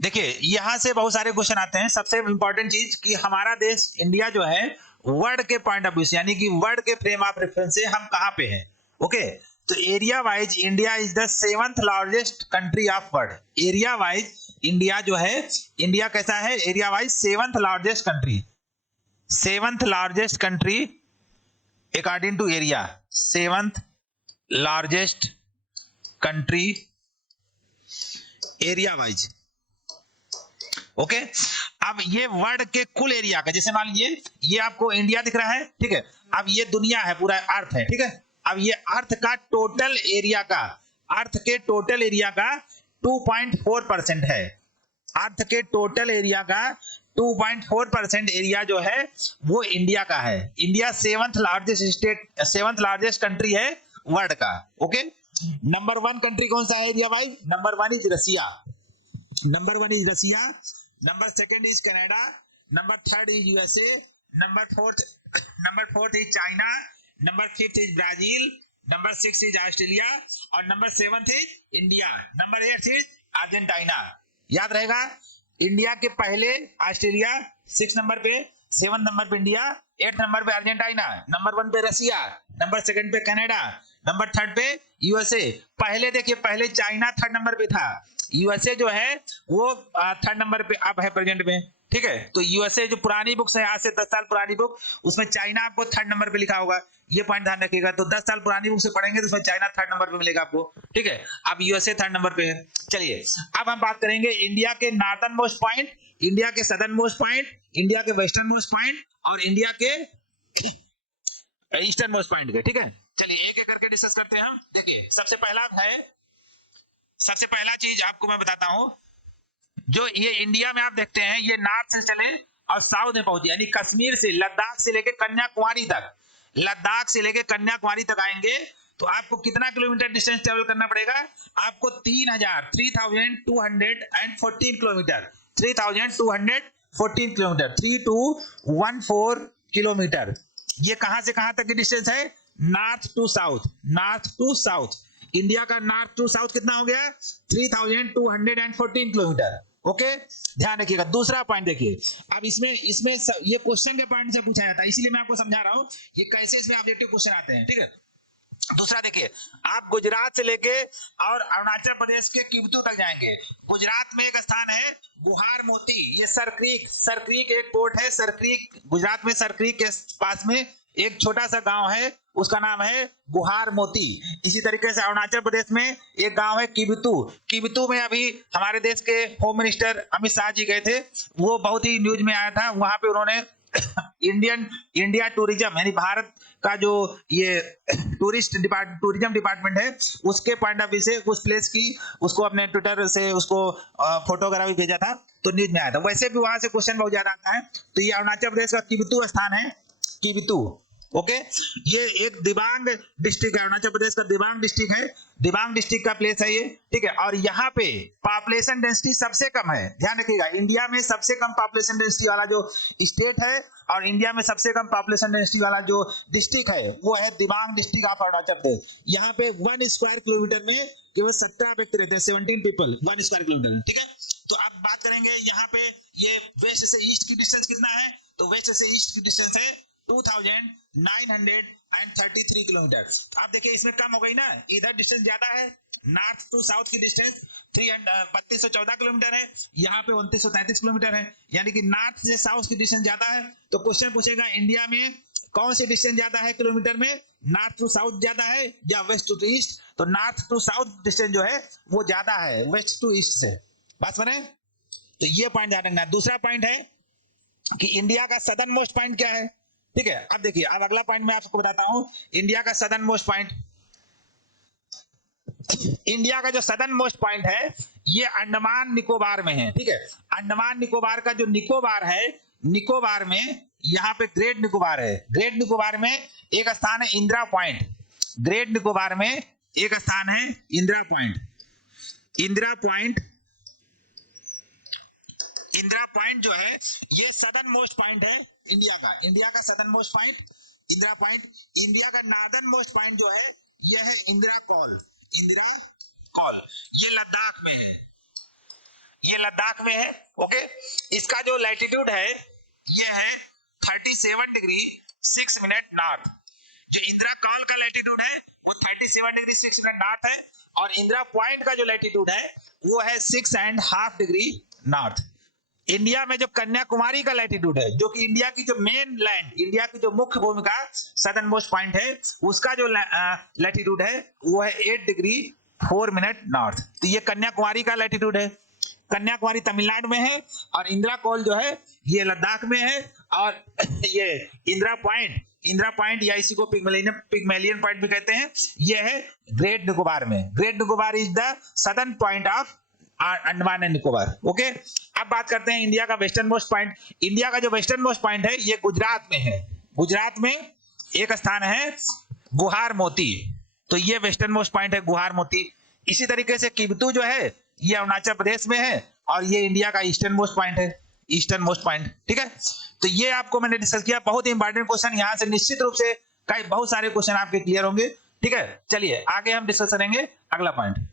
देखिए यहां से बहुत सारे क्वेश्चन आते हैं। सबसे इंपॉर्टेंट चीज कि हमारा देश इंडिया जो है वर्ल्ड के पॉइंट ऑफ व्यू से, यानी कि वर्ल्ड के फ्रेम ऑफ रेफरेंस से हम कहां पे हैं। ओके, तो area wise India is the 7th largest country of world. Area wise India जो है, इंडिया कैसा है area wise 7th largest country, 7th largest country according to area, 7th largest country area wise. Okay, अब ये world के कुल area का, जैसे मान लीजिए ये आपको इंडिया दिख रहा है, ठीक है, अब ये दुनिया है, पूरा अर्थ है, ठीक है, अब ये अर्थ का टोटल एरिया का, अर्थ के टोटल एरिया का 2.4% है। अर्थ के टोटल एरिया का 2.4% एरिया जो है वो इंडिया का है। India 7th largest state, 7th largest country है वर्ल्ड का। ओके, नंबर 1 कंट्री कौन सा है area wise? Number 1 is Russia, number 1 is Russia, number 2 is Canada, number 3 is USA, number 4 is China, number 5 is Brazil, number 6 is Australia और number 7 is India, number 8 is Argentina. याद रहेगा, India के पहले Australia, 6 number पे, 7 number पे India, 8 number पे Argentina, number 1 पे रसिया, number 2 पे कनाडा, नंबर 3 पे यूएसए। पहले देखिए, पहले चाइना 3rd नंबर पे था, यूएसए जो है वो 3rd नंबर पे अब है प्रेजेंट में, ठीक है। तो यूएसए जो पुरानी बुक्स है, आज से 10 साल पुरानी बुक, उसमें चाइना आपको 3rd नंबर पे लिखा होगा, ये पॉइंट ध्यान रखिएगा। तो 10 साल पुरानी बुक से पढ़ेंगे तो उसमें चाइना 3rd नंबर पे मिलेगा आपको, ठीक है। अब यूएसए 3rd नंबर पे है। चलिए अब हम बात करेंगे इंडिया के नॉर्दर्न मोस्ट पॉइंट, इंडिया के सदर्न मोस्ट पॉइंट, इंडिया के वेस्टर्न मोस्ट पॉइंट और इंडिया के ईस्टर्न मोस्ट पॉइंट के, ठीक है। चलिए एक एक करके डिस्कस करते हैं हम। देखिए सबसे पहला है, सबसे पहला चीज आपको मैं बताता हूं, जो ये इंडिया में आप देखते हैं ये नॉर्थ से चले और साउथ में पहुंचे, यानी कश्मीर से, लद्दाख से लेके कन्याकुमारी तक, लद्दाख से लेके कन्याकुमारी तक आएंगे तो आपको कितना किलोमीटर डिस्टेंस ट्रेवल करना पड़ेगा? आपको 3214 किलोमीटर, 3214 किलोमीटर, 3214 किलोमीटर। ये कहां से कहां तक की डिस्टेंस है? North to south, north to south. India का नॉर्थ टू साउथ कितना हो गया? 3214 किलोमीटर। ओके, ध्यान रखिएगा। दूसरा पॉइंट देखिए, अब इसमें इसमें ये क्वेश्चन के पॉइंट से पूछा जाता है, इसीलिए मैं आपको समझा रहा हूं ये कैसे इसमें ऑब्जेक्टिव क्वेश्चन आते हैं, ठीक है। दूसरा देखिए, आप गुजरात से लेके और अरुणाचल प्रदेश के किबतू तक जाएंगे। गुजरात में एक स्थान है गुहार मोती, ये सरक्रीक, सरक्रीक एक पोर्ट है, सरक्रीक गुजरात में, सरक्रीक के पास में एक छोटा सा गांव है, उसका नाम है गुहार मोती। इसी तरीके से अरुणाचल प्रदेश में एक गांव है किबतू, किबतू में अभी हमारे देश के होम मिनिस्टर अमित शाह जी गए थे, वो बहुत ही न्यूज में आया था, वहां पे उन्होंने इंडिया टूरिज्म, यानी भारत का जो ये टूरिज्म डिपार्टमेंट है उसके पॉइंट ऑफ व्यू से उस प्लेस की, उसको अपने ट्विटर से उसको फोटोग्राफी भेजा था, तो न्यूज में आया था। वैसे भी वहां से क्वेश्चन बहुत ज्यादा आता है। तो ये अरुणाचल प्रदेश का किबतू स्थान है, किबतू। ओके, ये एक दिबांग डिस्ट्रिक्ट है, अरुणाचल प्रदेश का दिबांग डिस्ट्रिक्ट है, दिबांग डिस्ट्रिक्ट का प्लेस है ये, ठीक है। और यहाँ पे पॉपुलेशन डेंसिटी सबसे कम है, ध्यान रखिएगा, इंडिया में सबसे कम पॉपुलेशन डेंसिटी वाला जो स्टेट है और इंडिया में सबसे कम पॉपुलेशन डेंसिटी वाला जो डिस्ट्रिक्ट है वो है दिबांग डिस्ट्रिक्ट ऑफ अरुणाचल प्रदेश। यहाँ पे 1 स्क्वायर किलोमीटर में केवल 17 व्यक्ति रहते हैं, 17 पीपल 1 स्क्वायर किलोमीटर में, ठीक है। तो आप बात करेंगे यहाँ पे ये वेस्ट से ईस्ट की डिस्टेंस कितना है, तो वेस्ट से ईस्ट की डिस्टेंस है 2933 किलोमीटर। आप देखिए इसमें कम हो गई ना, इधर डिस्टेंस ज्यादा है, नॉर्थ टू साउथ की डिस्टेंस 3214 किलोमीटर है, यहाँ पे 2933 किलोमीटर है, यानी कि नॉर्थ से साउथ की डिस्टेंस ज्यादा है। तो क्वेश्चन पूछेगा इंडिया में कौन सी डिस्टेंस ज्यादा है किलोमीटर में, नॉर्थ टू साउथ ज्यादा है या वेस्ट टू ईस्ट? तो नॉर्थ टू साउथ डिस्टेंस जो है वो ज्यादा है वेस्ट टू ईस्ट से, बात समझ रहे हैं? तो ये पॉइंट ध्यान रखना। दूसरा पॉइंट है कि इंडिया का सदर्न मोस्ट पॉइंट क्या है, ठीक है। अब देखिए, अब अगला पॉइंट मैं आपको बताता हूं, इंडिया का सदर्न मोस्ट पॉइंट, इंडिया का जो सदर्न मोस्ट पॉइंट है ये अंडमान निकोबार में है, ठीक है। अंडमान निकोबार का जो निकोबार है, निकोबार में यहाँ पे ग्रेट निकोबार है, ग्रेट निकोबार में एक स्थान है इंदिरा पॉइंट, ग्रेट निकोबार में एक स्थान है Indira point, Indira point, Indira point जो है ये सदर्न मोस्ट पॉइंट है इंडिया का, इंडिया का southern most point Indira point. India का नॉर्दर्न मोस्ट पॉइंट जो है यह है इंदिरा कॉल, इंदिरा कॉल, ये लद्दाख में है, ये लद्दाख में है। ओके, इसका जो लैटिट्यूड है ये है 37 डिग्री 6 मिनट नॉर्थ। जो इंदिरा कॉल का लैटिट्यूड है वो 37 डिग्री 6 मिनट नॉर्थ है, और इंदिरा पॉइंट का जो लैटिट्यूड है वो है 6.5 डिग्री नॉर्थ। इंडिया में जो कन्याकुमारी का लैटिट्यूड है, जो कि इंडिया की जो मेन लैंड, इंडिया की जो मुख्य भूमिका सदर्न मोस्ट पॉइंट है, उसका जो लैटिट्यूड है वो है 8 डिग्री 4 मिनट नॉर्थ। तो ये कन्याकुमारी का लैटिट्यूड है। कन्याकुमारी तमिलनाडु में है, और इंदिरा कॉल जो है ये लद्दाख में है, और ये इंदिरा पॉइंट या इसी को पिग्मेलियन पॉइंट भी कहते हैं, ये है ग्रेट निकोबार में। Great Nicobar is the southern point of Andaman and Nicobar. Okay, अब बात करते हैं इंडिया का वेस्टर्न मोस्ट पॉइंट। इंडिया का जो वेस्टर्न मोस्ट पॉइंट है ये गुजरात में है। गुजरात में एक स्थान है गुहार मोती, तो ये वेस्टर्न मोस्ट पॉइंट है गुहार मोती। इसी तरीके से किबतू जो है ये अरुणाचल प्रदेश में है, और ये इंडिया का ईस्टर्न मोस्ट पॉइंट है, ईस्टर्न मोस्ट पॉइंट। ठीक है, तो ये आपको मैंने डिस्कस किया, बहुत ही इंपॉर्टेंट क्वेश्चन, यहाँ से निश्चित रूप से कई बहुत सारे क्वेश्चन आपके क्लियर होंगे। ठीक है, चलिए आगे हम डिस्कस करेंगे अगला पॉइंट।